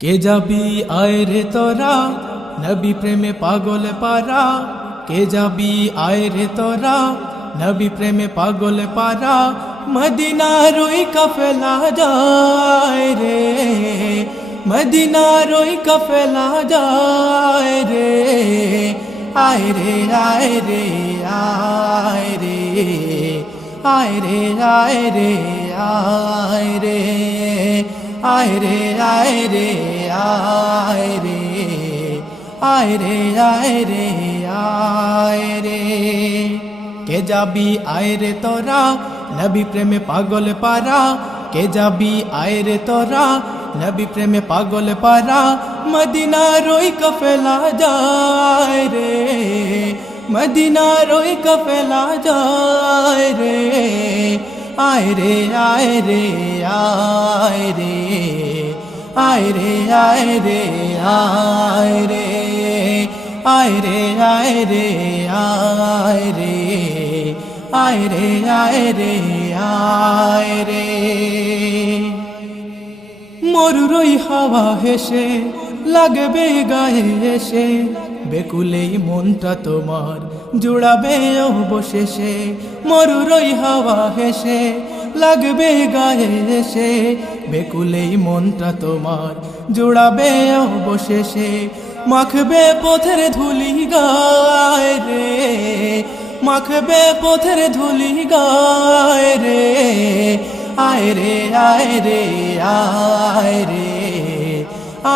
কে যাবি আয় রে তোরা নবী প্রেমে পাগল পারা, কে যাবি আয় রে তোরা নবী প্রেমে পাগল পারা, মদিনার ওই কাফেলা যায় রে, মদিনার ওই কাফেলা যায় রে, আয় রে আয় রে আয় রে, আয় রে আয় রে আয় রে, আয় রে আয় রে আয় রে, আয় রে আয় রে আয় রে। কে যাবি আয় রে তোরা নবী প্রেমে পাগল পারা, কে যাবি আয় রে তোরা নবী প্রেমে পাগল পারা, মদিনার ওই কাফেলা যায় রে, মদিনার ওই কাফেলা যায় রে, আয় রে আয় রে আয় রে, আয় রে আয় রে আয় রে, আয় রে আয় রে আয় রে, আয় রে আয় রে আয় রে। মরুর ওই হাওয়া হেসে লাগবে গায়ে এসে, বেকুলেই মনটা তোমার জুড়াবে অবশেষে, মরুর ওই হাওয়া হেসে লাগবে গায়ে এসে, বেকুলেই মনটা তোমার জুড়াবে অবশেষে, মাখবে পথের ধুলি গায় রে, মাখবে পথের ধুলি গায় রে, আয় রে আয় রে আয় রে,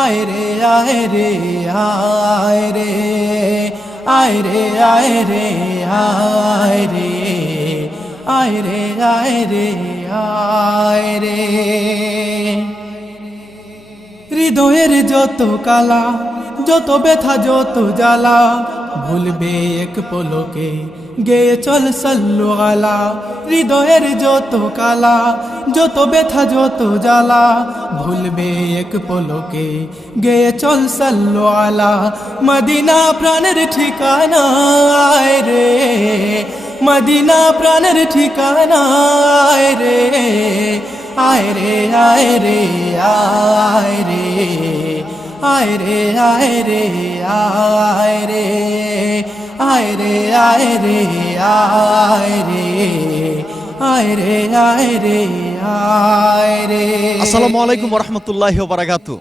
আয় রে আয় রে আয় রে, আয় রে আয় রে আয় রে, আয় রে আয় রে আয় রে। হৃদয়ের যত কালা, যত ব্যথা যত জ্বালা, ভুলবে এক পলকে গেয়ে চল সাল্লু আলা, হৃদয়ের যত কালা, যত ব্যথা যত জ্বালা, ভুলবে এক পলকে গেয়ে চল সাল্লু আলা, মদিনা প্রাণের ঠিকানা রে, মদিনা প্রাণের ঠিকানা রে, আয় রে আয় রে আয় রে, আয় রে আয় রে আয় রে, আয় রে আয় রে আয় রে, আয় রে আয় রে আয় রে। আসসালামু আলাইকুম ওয়া রাহমাতুল্লাহি ওয়া বারাকাতুহু।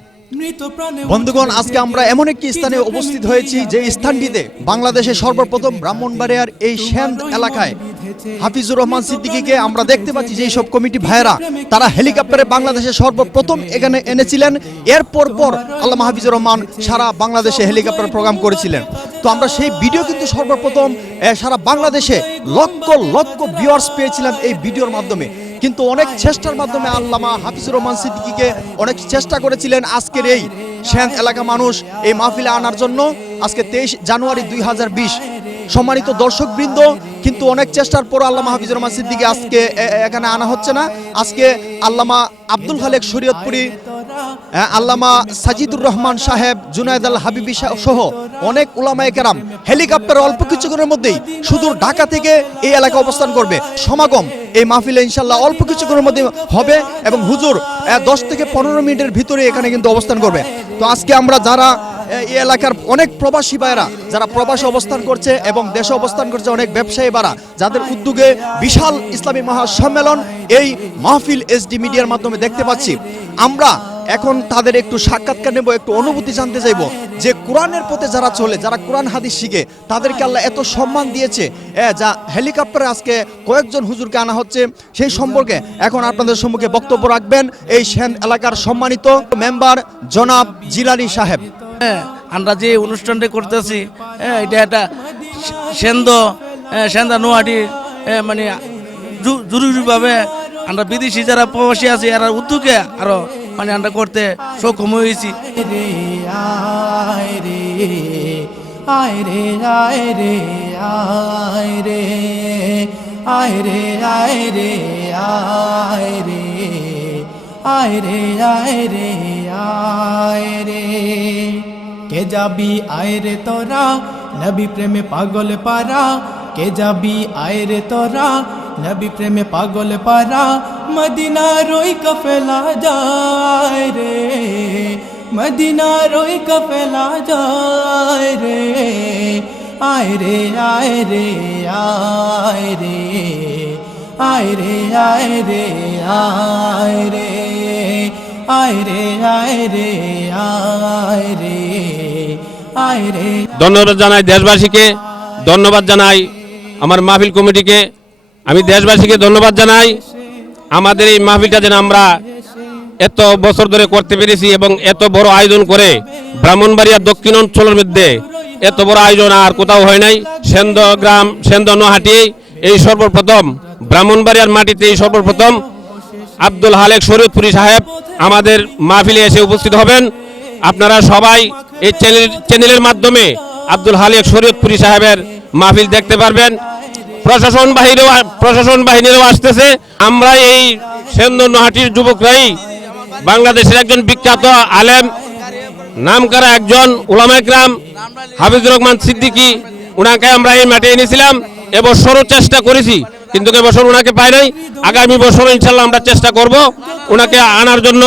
বন্ধুগণ, আজকে আমরা এমন একটি স্থানে উপস্থিত হয়েছি যে স্থানটিতে বাংলাদেশের সর্বপ্রথম ব্রাহ্মণবাড়িয়ার এই সেন্দ এলাকায় হাফিজুর রহমান সিদ্দিকীকে আমরা দেখতে পাচ্ছি যে সব কমিটি ভাইয়েরা তারা হেলিকপ্টারে বাংলাদেশে সর্বপ্রথম এখানে এনেছিলেন। এরপর আল্লামা হাফিজুর রহমান সারা বাংলাদেশে হেলিকপ্টার প্রোগ্রাম করেছিলেন। তো আমরা সেই ভিডিও কিন্তু সর্বপ্রথম সারা বাংলাদেশে লক্ষ লক্ষ ভিউয়ার্স পেয়েছিলাম এই ভিডিওর মাধ্যমে। কিন্তু অনেক চেষ্টার মাধ্যমে আল্লামা হাফিজুর রহমান সিদ্দিকীকে অনেক চেষ্টা করেছিলেন আজকের এই সেন্দ এলাকা মানুষ এই মাহফিলে আনার জন্য। আজকে 23 জানুয়ারি 2020। সম্মানিত দর্শকবৃন্দ, কিন্তু অনেক চেষ্টার পর আল্লামা হাফিজুর রহমান সিদ্দিকী আজকে এখানে আনা হচ্ছে না। আজকে আল্লামা আব্দুল খালেক শরীয়তপুরী, আল্লামা সাজিদুর রহমান সাহেব, জুনায়েদ আল হাবিবি সহ অনেক উলামায়ে কেরাম হেলিকপ্টার অল্প কিছুক্ষণের মধ্যেই সুদূর ঢাকা থেকে এই এলাকা অবস্থান করবে। সমাগম এই মাহফিলে ইনশাল্লাহ অল্প কিছুক্ষণের মধ্যে হবে এবং হুজুর 10 থেকে 15 মিনিটের ভিতরে এখানে কিন্তু অবস্থান করবে। তো আজকে আমরা যারা এই এলাকার অনেক প্রবাসী ভাইরা যারা প্রবাসে অবস্থান করছে এবং দেশে অবস্থান করছে, অনেক ব্যবসায়ী ভাইরা যাদের উদ্যোগে বিশাল ইসলামী মহাসম্মেলন এই মাহফিল এসডি মিডিয়ার মাধ্যমে দেখতে পাচ্ছি, আমরা এখন তাদের একটু সাক্ষাৎকার নেব, একটু অনুভূতি জানতে চাইব যে কোরআনের পথে যারা চলে, যারা কোরআন হাদিস শিখে, তাদেরকে আল্লাহ এত সম্মান দিয়েছে, যা হেলিকপ্টারে আজকে কয়েকজন হুজুরকে আনা হচ্ছে, সেই সম্পর্কে এখন আপনাদের সম্মুখে বক্তব্য রাখবেন এই সেন্দ এলাকার সম্মানিত মেম্বার জনাব জিলানী সাহেব। আমরা যে অনুষ্ঠানটা করতেছি এটা একটা সেন্দা নোয়াটির মানে জরুরিভাবে আমরা বিদেশি যারা প্রবাসী আছি এরা উদ্যোগে আরো মানে আমরা করতে সক্ষম হয়েছি। আয় রে আয় রে আয় রে আয় রে, আয় রে আয় রে আয় রে, আয় রে আয় রে আয় রে। কে যাবি আয় রে তোরা নবী প্রেমে পাগল পারা, কে যাবি আয় রে তোরা নবী প্রেমে পাগল পারা, মদিনার ওই কাফেলা যায় রে, মদিনার ওই কাফেলা যায় রে, আয় রে আয় রে আয় রে, আয় রে আয় রে আয় রে, আয় রে আয় রে আয় রে, আয় রে। ধন্যবাদ জানাই দেশবাসীকে, ধন্যবাদ জানাই আমার মাহফিল কমিটিকে, আমি দেশবাসীকে ধন্যবাদ জানাই। আমাদের এই মাহফিলটা যেন আমরা এত বছর ধরে করতে পেরেছি এবং এত বড় আয়োজন করে ব্রাহ্মণবাড়িয়া দক্ষিণ অঞ্চলের মধ্যে এত বড় আয়োজন আর কোথাও হয় নাই। সেন্দ গ্রাম, সেন্দ নোহাটি এই সর্বপ্রথম, ব্রাহ্মণবাড়িয়ার মাটিতে এই সর্বপ্রথম আব্দুল হালেক শরীয়তপুরী সাহেব আমাদের মাহফিলে এসে উপস্থিত হবেন। আপনারা সবাই এই চ্যানেলের মাধ্যমে আব্দুল হালেক শরীয়তপুরী সাহেবের মাহফিল দেখতে পারবেন। প্রশাসন বাহিনীরও আসতেছে। আমরা এই সেন্দ নোহাটির যুবকরাই বাংলাদেশের একজন বিখ্যাত আলেম, নামকরা একজন উলামায়ে কেরাম হাফিজুর রহমান সিদ্দিকী, ওনাকে আমরা এই মাঠে এনেছিলাম। এবছরও চেষ্টা করেছি, কিন্তু এবছর ওনাকে পাই নাই। আগামী বছর ইনশাল্লাহ আমরা চেষ্টা করব ওনাকে আনার জন্য।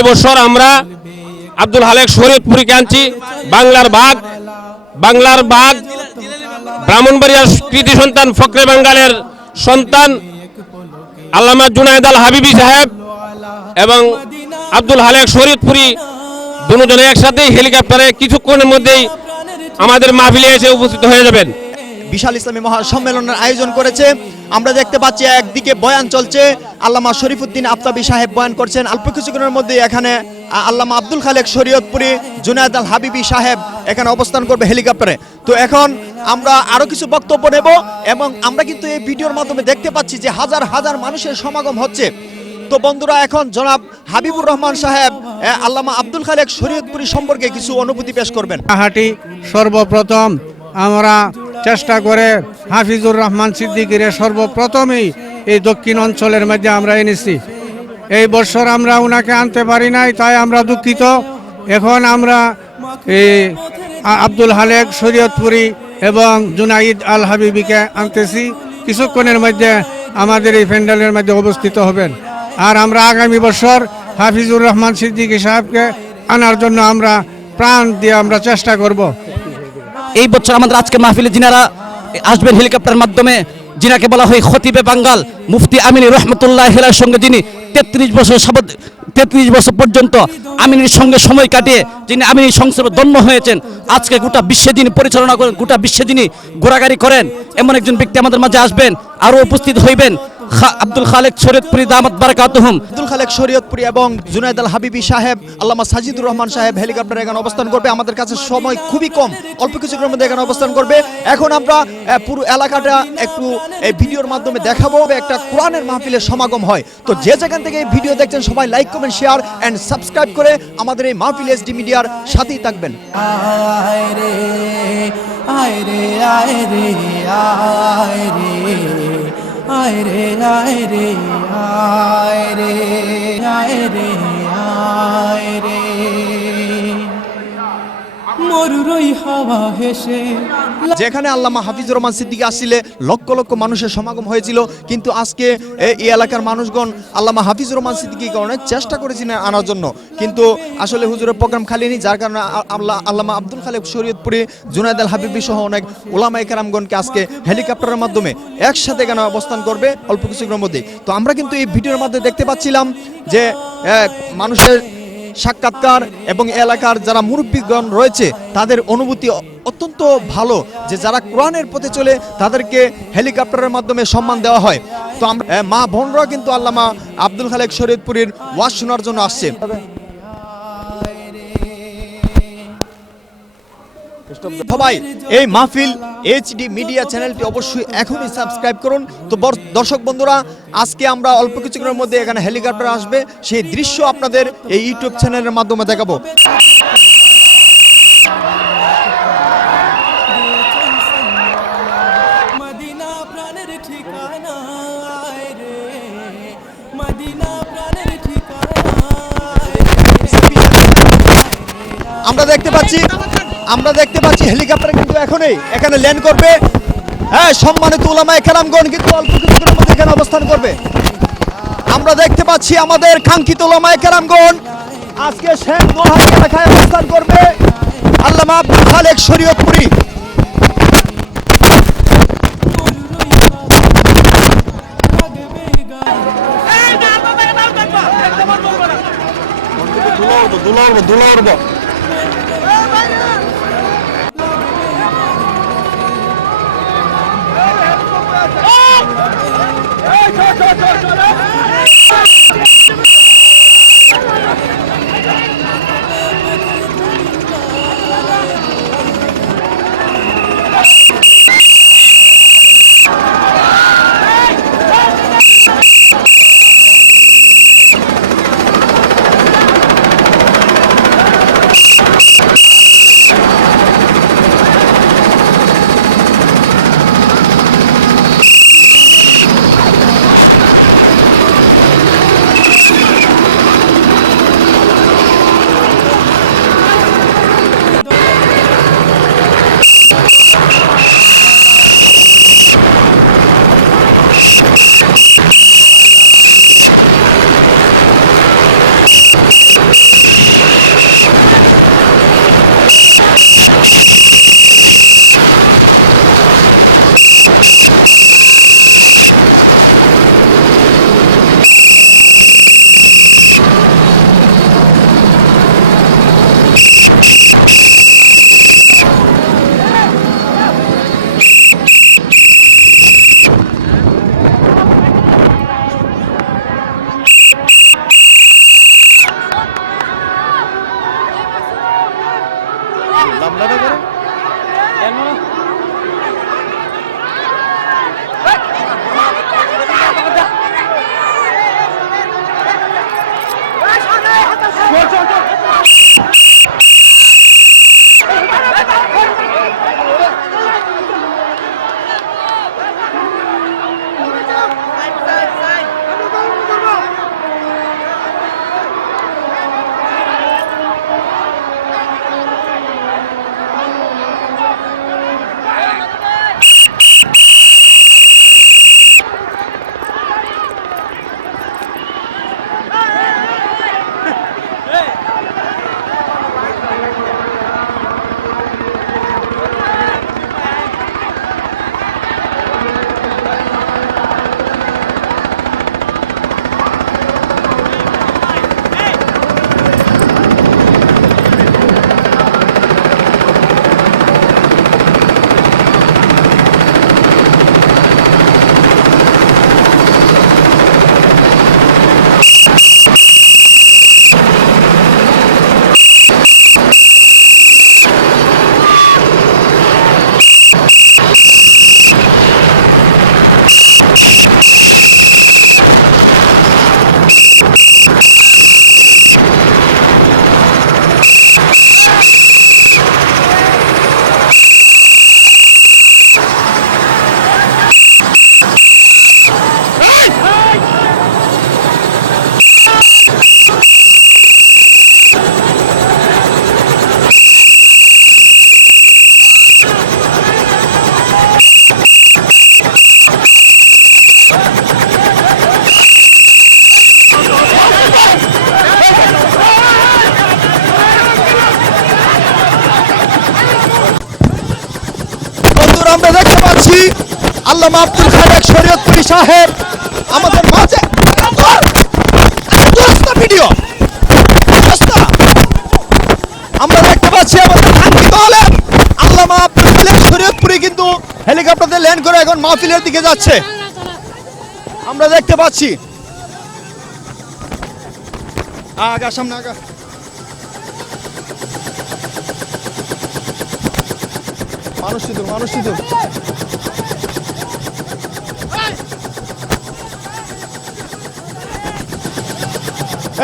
এবছর আমরা আব্দুল হালেক শরীয়তপুরীকে আনছি। বাংলার বাঘ ব্রাহ্মণবাড়িয়ার কৃতি সন্তান ফখরে বাঙ্গালের সন্তান আল্লামা জুনায়েদ আল হাবিবি সাহেব এবং আব্দুল হালেক শরীয়তপুরী দুজনে একসাথে হেলিকপ্টারে কিছুক্ষণের মধ্যেই আমাদের মাহফিলে এসে উপস্থিত হয়ে যাবেন। বিশাল ইসলামী মহাসম্মেলনের আয়োজন করেছে। আমরা দেখতে পাচ্ছি একদিকে বয়ান চলছে, আল্লামা শরীফুদ্দিন আফতাবী সাহেব বয়ান করছেন। অল্প কিছুক্ষণের মধ্যে এখানে আল্লামা আব্দুল খালেক শরীয়তপুরী, জুনায়েদ আল হাবিবি সাহেব এখানে অবস্থান করবে হেলিকপ্টারে। তো এখন আমরা আরো কিছু বক্তব্য নেব এবং আমরা কিন্তু এই ভিডিওর মাধ্যমে দেখতে পাচ্ছি যে হাজার হাজার মানুষের সমাগম হচ্ছে। তো বন্ধুরা, এখন জনাব হাবিবুর রহমান সাহেব আল্লামা আব্দুল খালেক শরীয়তপুরী সম্পর্কে কিছু অনুভূতি পেশ করবেন। হাটি সর্বপ্রথম আমরা চেষ্টা করে হাফিজুর রহমান সিদ্দিকীর সর্বপ্রথমেই এই দক্ষিণ অঞ্চলের মধ্যে আমরা এনেছি। এই বছর আমরা ওনাকে আনতে পারি নাই, তাই আমরা দুঃখিত। এখন আমরা এই আব্দুল হালেক শরীয়তপুরী এবং জুনাইদ আল হাবিবিকে আনতেছি। কিছুক্ষণের মধ্যে আমাদের এই প্যান্ডেলের মধ্যে অবস্থিত হবেন। আর আমরা আগামী বছর হাফিজুর রহমান সিদ্দিকী সাহেবকে আনার জন্য আমরা প্রাণ দিয়ে আমরা চেষ্টা করব। এই বছর আমাদের আজকে মাহফিলে যিনারা আসবেন হেলিকপ্টারের মাধ্যমে, যিনাকে বলা হয় খতিবে বাঙ্গাল মুফতি আমিনী রহমতুল্লাহ হেলার সঙ্গে, যিনি 33 বছর পর্যন্ত আমিনীর সঙ্গে সময় কাটিয়ে যিনি আমিনী সংসদে জন্ম হয়েছেন, আজকে গোটা বিশ্বে যিনি পরিচালনা করেন, গোটা বিশ্বে যিনি ঘোরাঘুরি করেন, এমন একজন ব্যক্তি আমাদের মাঝে আসবেন। আরও উপস্থিত হইবেন আব্দুল খালেক শরীয়তপুরী দামাত বারাকাতুহুম। আব্দুল খালেক শরীয়তপুরী এবং জুনায়েদ আল হাবিবি সাহেব, আল্লামা সাজিদুর রহমান সাহেব হেলিকপ্টারে এখানে অবস্থান করবে। আমাদের কাছে সময় খুবই কম, অল্প কিছুক্ষণের মধ্যে এখানে অবস্থান করবে। এখন আমরা পুরো এলাকাটা একটু এই ভিডিওর মাধ্যমে দেখাবো। একটা কোরআনের মাহফিলের সমাগম হয়। তো যে যেখান থেকে এই ভিডিও দেখছেন সবাই like, comment, share and subscribe করে আমাদের এই মাহফিল এসডি মিডিয়ার সাথেই থাকবেন। আয় রে আয় রে আয় রে আয় রে, আয় রে আয় রে আয় রে, আয় রে আয় রে। মরুরই হাওয়া হেসে যেখানে আল্লামা হাফিজুর রহমান সিদ্দিকী আসলে লক্ষ লক্ষ মানুষের সমাগম হয়েছিল, কিন্তু আজকে এই এলাকার মানুষগণ আল্লামা হাফিজুর রহমান সিদ্দিকীকে অনেক চেষ্টা করেছিলেন আনার জন্য, কিন্তু আসলে হুজুরের প্রোগ্রাম খালি নেই। যার কারণে আল্লামা আব্দুল খালেক শরীয়তপুরী, জুনায়েদ আল হাবিবি সহ অনেক উলামায়ে কেরামগণকে আজকে হেলিকপ্টারের মাধ্যমে একসাথে এখানে অবস্থান করবে অল্প কিছুক্ষণের মধ্যে। তো আমরা কিন্তু এই ভিডিওর মধ্যে দেখতে পাচ্ছিলাম যে মানুষের সাক্ষাৎকার এবং এলাকার যারা মুরব্বীগণ রয়েছে তাদের অনুভূতি অত্যন্ত ভালো, যে যারা কোরআনের পথে চলে তাদেরকে হেলিকপ্টারের মাধ্যমে সম্মান দেওয়া হয়। তো আমরা মা বোনরা কিন্তু আল্লামা আব্দুল খালেক শরীয়তপুরীর ওয়াজ শোনার জন্য আসছে। সবাই এই মাহফিল এইচডি মিডিয়া চ্যানেলটি অবশ্যই এখনই সাবস্ক্রাইব করুন। তো দর্শক বন্ধুরা, আজকে আমরা অল্প কিছুক্ষণের মধ্যে এখানে হেলিকপ্টার আসবে, সেই দৃশ্য আপনাদের এই ইউটিউব চ্যানেলের মাধ্যমে দেখাবো। মদিনা প্রাণের ঠিকানা রে, মদিনা প্রাণের ঠিকানা। আমরা দেখতে পাচ্ছি হেলিকপ্টার কিন্তু এখানে ল্যান্ড করবে। হ্যাঁ, সম্মানিত উলামায়ে কেরামগণ কিন্তু অল্প কিছুক্ষণের মধ্যে এখানে অবস্থান করবে। আমরা দেখতে পাচ্ছি আমাদের কাঙ্ক্ষিত উলামায়ে কেরামগণ আজকে শেখ নোয়াহাটি এলাকায় অবস্থান করবে আল্লামা আব্দুল খালেক শরীয়তপুরী। আমরা দেখতে পাচ্ছি আল্লামা আব্দুল খালেক শরীয়তপুরী সাহেব আমাদের মাঝে ভিডিও আমরা দেখতে পাচ্ছি আমাদের কাঙ্ক্ষিত আলেম আল্লামা আব্দুল খালেক শরীয়তপুরী কিন্তু হেলিকপ্টারে ল্যান্ড করে এখন মাহফিলের দিকে যাচ্ছে আমরা দেখতে পাচ্ছি। আগা সামনে আগা মানুষ সিঁদুর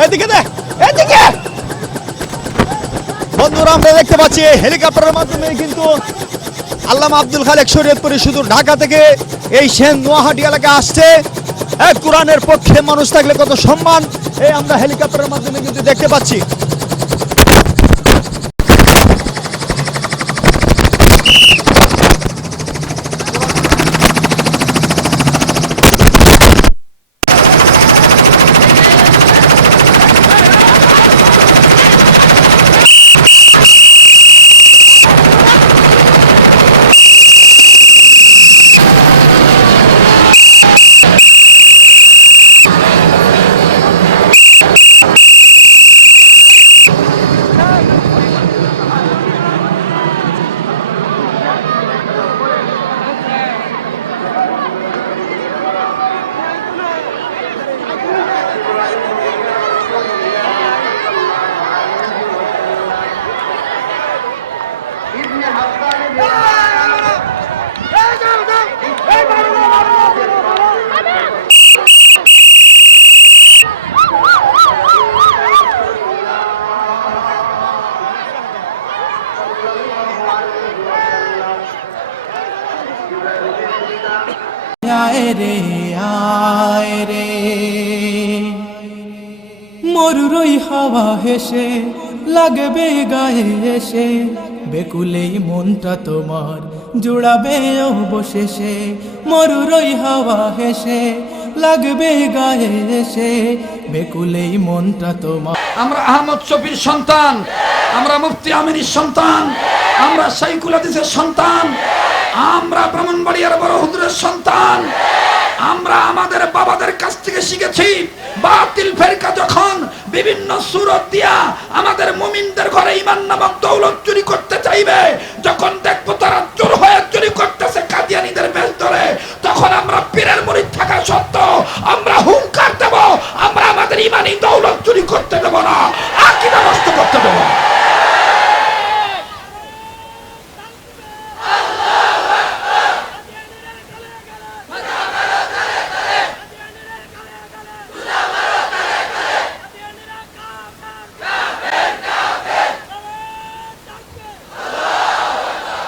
এদিকে দে এদিকে বন্ধুরা আমরা দেখতে পাচ্ছি হেলিকপ্টারের মাধ্যমে কিন্তু আল্লামা আব্দুল খালেক শরীয়তপুরী শুধু ঢাকা থেকে এই সেন নোয়াহাটি এলাকায় আসছে। এক কোরআনের পক্ষে মানুষ থাকলে কত সম্মান এই আমরা হেলিকপ্টারের মাধ্যমে কিন্তু দেখতে পাচ্ছি। আয় রে আয় রে। মরুরই হাওয়া হেসে লাগবে গায়ে এসে, বেকুলেই মনটা তোমার জুড়াবে অবশেষে। মরুরই হাওয়া হেসে লাগবে গায়ে এসে, বেকুলেই মনটা তোমার। আমরা আহমদ শফির সন্তান, আমরা মুফতি আমিনীর সন্তান, আমরা শাইখুল হাদিসের সন্তান, আমরা ব্রাহ্মণবাড়িয়ার বড় হুজুরের সন্তান। আমরা আমাদের বাবাদের কাছ থেকে শিখেছি, বাতিল ফেরকা যখন বিভিন্ন সুরত দিয়া আমাদের মুমিনদের ঘরে ঈমান নামক দৌলত চুরি করতে চাইবে, যখন দেখবো তারা চোর হয়ে চুরি করতেছে কাদিয়ানীদের বেশ ধরে, তখন আমরা পীরের মুরিদ থাকা সত্ত্বেও আমরা হুঙ্কার দেব, আমরা আমাদের ঈমানি দৌলত চুরি করতে দেব না, আকীদা নষ্ট করতে দেব না।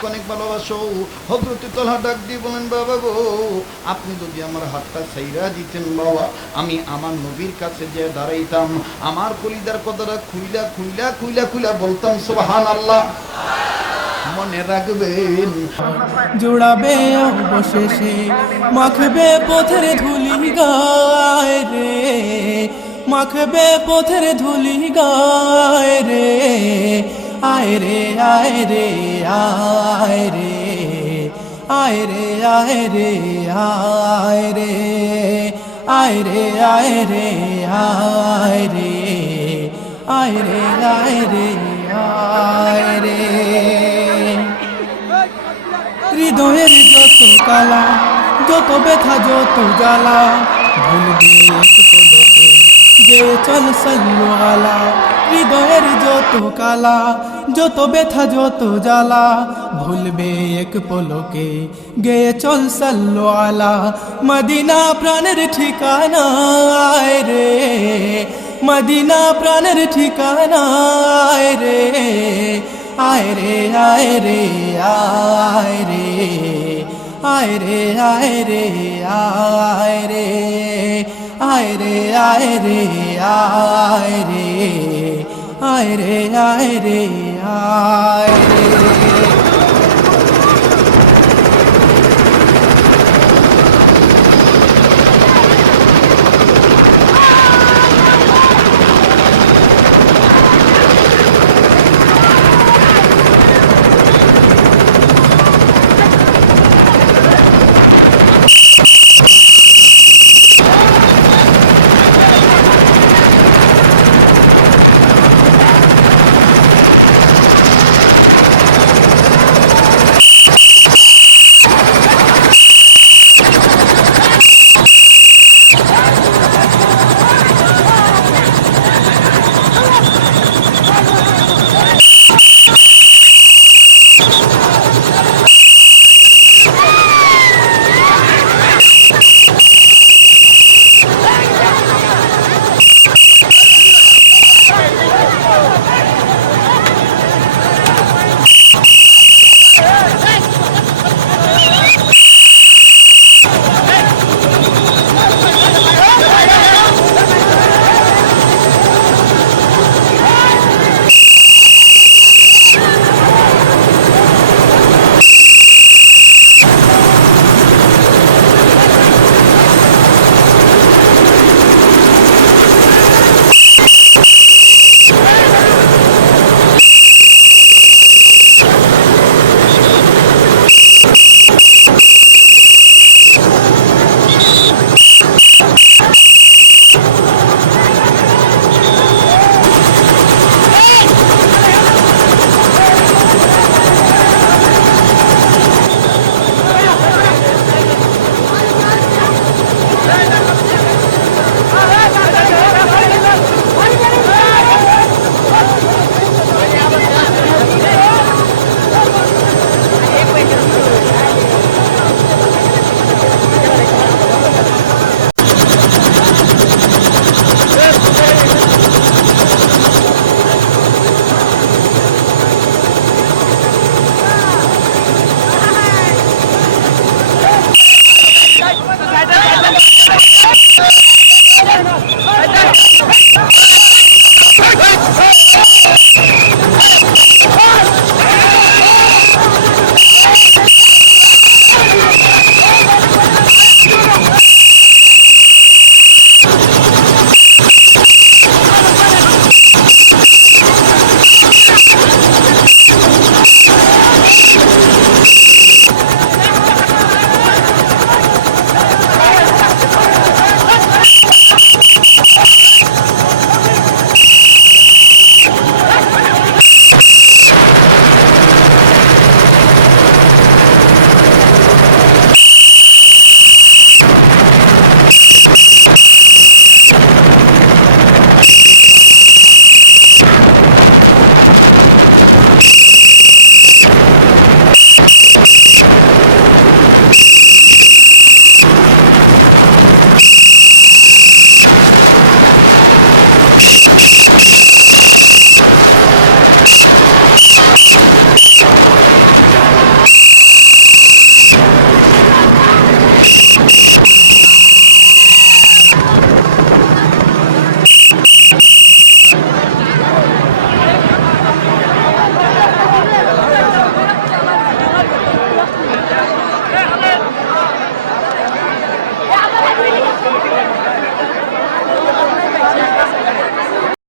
অনেক ভালোবাসো। হযরত তালহা ডাক দিয়ে বলেন, বাবা গো, আপনি যদি আমার হাতটা ছাইরা দিতেন বাবা, আমি আমার নবীর কাছে যে দাঁড়াইতাম, আমার কলিদার কথাটা খুইলা খুইলা খুইলা খুইলা বলতাম সুবহানাল্লাহ। মনে রাখবেন, জুড়াবে অবশেষে মাখবে পথের ধুলি গায় রে, মাখবে পথের ধুলি গায় রে। আয় রে আয় রে আয় রে, আয় রে আয় রে আয় রে, আয় রে আয় রে আয় রে, আয় রে আয় রে আয় রে। হৃদয়ের যত কালা, যত ব্যথা যত জ্বালা, ভুলবে এক পলকে গেয়ে চল সাল্লু আলা। হৃদয়ের যত কালা, যত ব্যথা যত জ্বালা, ভুলবে এক পলকে গেয়ে চল সাল্লু আলা। মদিনা প্রাণের ঠিকানা আয় রে, মদিনা প্রাণের ঠিকানা আয় রে। আয় রে আয় রে আয় রে, আয় রে আয় রে আয় রে, আয় রে আয় রে আয় রে, আয় রে আয় রে আয় রে।